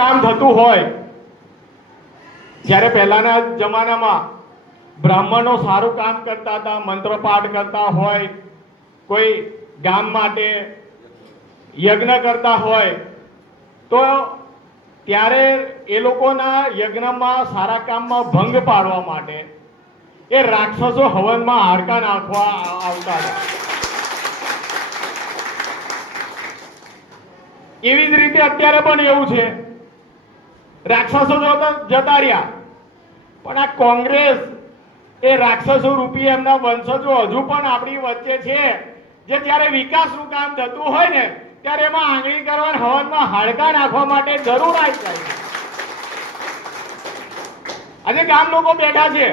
કામ થતું હોય, જ્યારે પહેલાના જમાનામાં બ્રાહ્મણો સારું કામ કરતા હતા, મંત્રપાઠ કરતા હોય, કોઈ ગામ માટે યજ્ઞ કરતા હોય, તો ત્યારે એ લોકોના યજ્ઞમાં સારા કામમાં ભંગ પાડવા માટે એ રાક્ષસો હવનમાં હાડકા નાખવા આવતા હતા. એવી જ રીતે અત્યારે પણ એવું છે. રાક્ષસો જતા રહ્યા, પણ આ કોંગ્રેસ એ રાક્ષસો રૂપી એમના વંશજો હજુ પણ આપણી વચ્ચે છે, જે જ્યારે વિકાસનું કામ થતું હોય ને ત્યારે એમાં આંગળી કરવા હવનમાં હાડકા નાખવા માટે જરૂર આવી જાય છે. આજે ગામ લોકો બેઠા છે,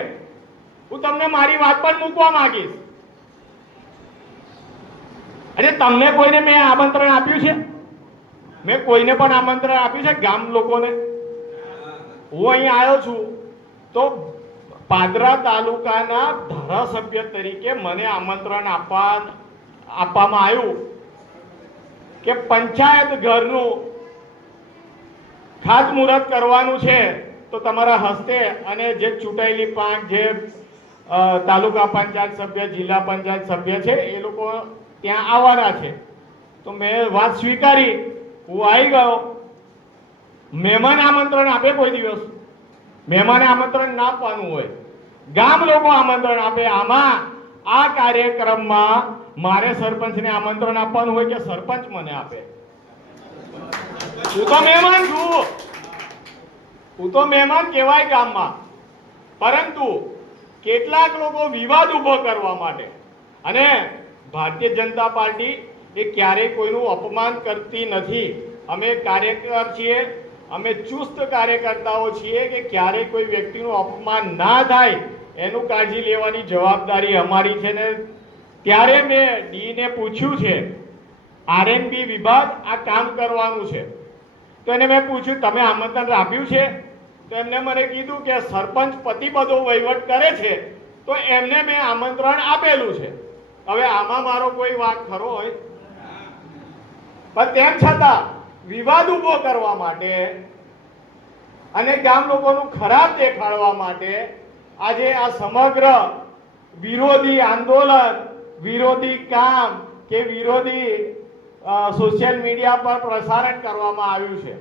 હું તમને મારી વાત પણ મૂકવા માંગીશ. આજે તમને કોઈને મેં આમંત્રણ આપ્યું છે? મેં કોઈને પણ આમંત્રણ આપ્યું છે ગામ લોકોને? હું અહીં આવ્યો છું તો પાદરા તાલુકાના ધારાસભ્ય તરીકે મને આમંત્રણ આપવામાં આવ્યું કે પંચાયત ઘરનું ખાતમુહૂર્ત કરવાનું છે, તો તમારા હસ્તે અને જે ચૂંટાયેલી પાંચ જે તાલુકા પંચાયત સભ્ય, જિલ્લા પંચાયત સભ્ય છે એ લોકો ત્યાં આવવાના છે. તો મેં વાત સ્વીકારી, હું આવી ગયો. મહેમાન આમંત્રણ આપે કોઈ દિવસ? મહેમાને આમંત્રણ ના આપવાનું હોય, ગામ લોકો આમંત્રણ આપે. આમાં આ કાર્યક્રમમાં મારે સરપંચને આમંત્રણ આપવાનું હોય કે સરપંચ મને આપે? હું તો મહેમાન છું, હું તો મહેમાન કહેવાય ગામમાં. પરંતુ કેટલાક લોકો વિવાદ ઉભો કરવા માટે, અને ભારતીય જનતા પાર્ટી એ ક્યારેય કોઈનું અપમાન કરતી નથી. અમે કાર્યકર છીએ, અમે ચુસ્ત કાર્યકર્તાઓ છીએ કે ક્યારેય કોઈ વ્યક્તિનું અપમાન ના થાય એનું કાળજી લેવાની જવાબદારી અમારી છે. ને ત્યારે મેં ડીને પૂછ્યું છે, આરએનબી વિભાગ આ કામ કરવાનું છે, તો એને મેં પૂછ્યું તમે આમંત્રણ આપ્યું છે? તો એમને મને કીધું કે સરપંચ પતિ બધો વહીવટ કરે છે, તો એમને મેં આમંત્રણ આપેલું છે. હવે આમાં મારો કોઈ વાંક ખરો હોય? પણ તેમ છતાં વિવાદ ઉભો કરવા માટે અને ગામ લોકોનું ખરાબ દેખાડવા માટે આજે આ સમગ્ર વિરોધી આંદોલન, વિરોધી કામ કે વિરોધી સોશિયલ મીડિયા પર પ્રસારણ કરવામાં આવ્યું છે.